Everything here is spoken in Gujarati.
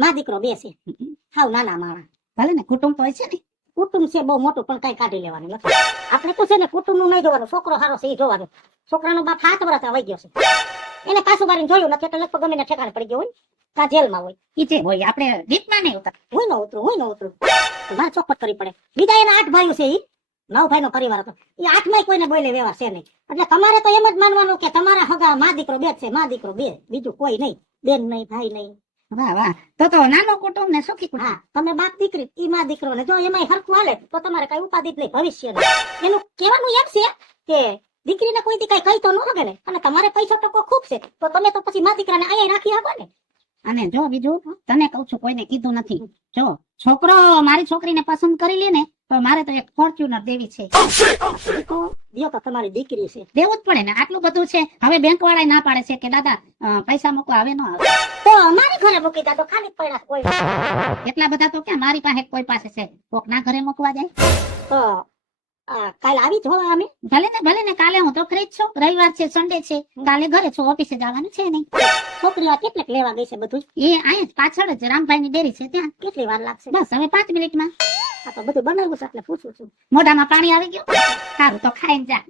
માં દીકરો બે છે, હાવ નાના માણા. ભલે ને કુટુંબ તો હોય છે ને. કુટુંબ છે બહુ મોટું, પણ કઈ કાઢી લેવાનું નથી. આપણે તો છે ને કુટુંબ નું નહીં જોવાનું, છોકરો સારો છે એ જોવાનું. છોકરાનો બાપ 7 વર્ષ વહી ગયો છે, એને કાસુ બારીને જોયું નથી, એટલે લગભગ ગમે ને ઠેકાણે પડી ગયો હોય, કા જેલમાં હોય. ઈ જે હોય આપણે દીપમાં નહીં ઉતર. હું ન ઉતરું મારે ચોખવટ કરવી પડે. બીજા એના 8 ભાઈઓ છે, ઈ 9 ભાઈનો પરિવાર હતો, એ 8માંય કોઈને બોલે વ્યવહાર છે નહીં. એટલે તમારે તો એમ જ માનવાનું કે તમારા હગા માં દીકરો બે છે, માં દીકરો બે, બીજું કોઈ નહીં, બેન નહીં, ભાઈ નહીં. વાહ વાહ, તો નાનો કુટુંબ ને સુખી કુટુંબ. હા, તમે બાપ દીકરી, ઈ માં દીકરો ને જો એમાંય હરખું હાલે તો તમારે કઈ ઉપાધિ જ નહીં ભવિષ્ય નહીં. એનું કહેવાનું એમ છે કે દીકરીને કોઈ દી કઈ કહી તો ન શકે ને, અને તમારે પૈસા ટકો ખૂબ છે તો તમે તો પછી માં દીકરાને અહીંયા રાખી શકો ને. અને જો બીજું તને કહું છું, કોઈને કીધું નથી, જો છોકરો મારી છોકરીને પસંદ કરી લે ને તો મારે તો એક ફોર્ચ્યુનર દેવી છે. તો દિયો તો તમારી દીકરી છે, દેવું જ પડે ને, આટલું બધું છે. હવે બેંક વાળા ના પાડે છે કે દાદા પૈસા મૂકવા હવે ન આવે. તો અમારી ઘરે મૂકી દા તો ખાલી પડ્યા કોઈ. એટલા બધા તો ક્યાં મારી પાસે કોઈ પાસે છે, કોક ના ઘરે મૂકવા જાય. તો કાલ આવી જોવા અમે. ભલે ને કાલે હું તો ફ્રી જ છું, રવિવાર છે, સન્ડે છે, કાલે ઘરે છું, ઓફિસે જવાનું છે નહીં. છોકરીઓ કેટલેક લેવા ગઈ છે બધું? એ અહીંયા જ પાછળ જ રામભાઈ ની ડેરી છે ત્યાં. કેટલી વાર લાગશે? બસ હવે 5 મિનિટમાં. આ તો બધું બનાવ્યું છે એટલે પૂછું છું. મોઢામાં પાણી આવી ગયું, સારું તો ખાઈને જા.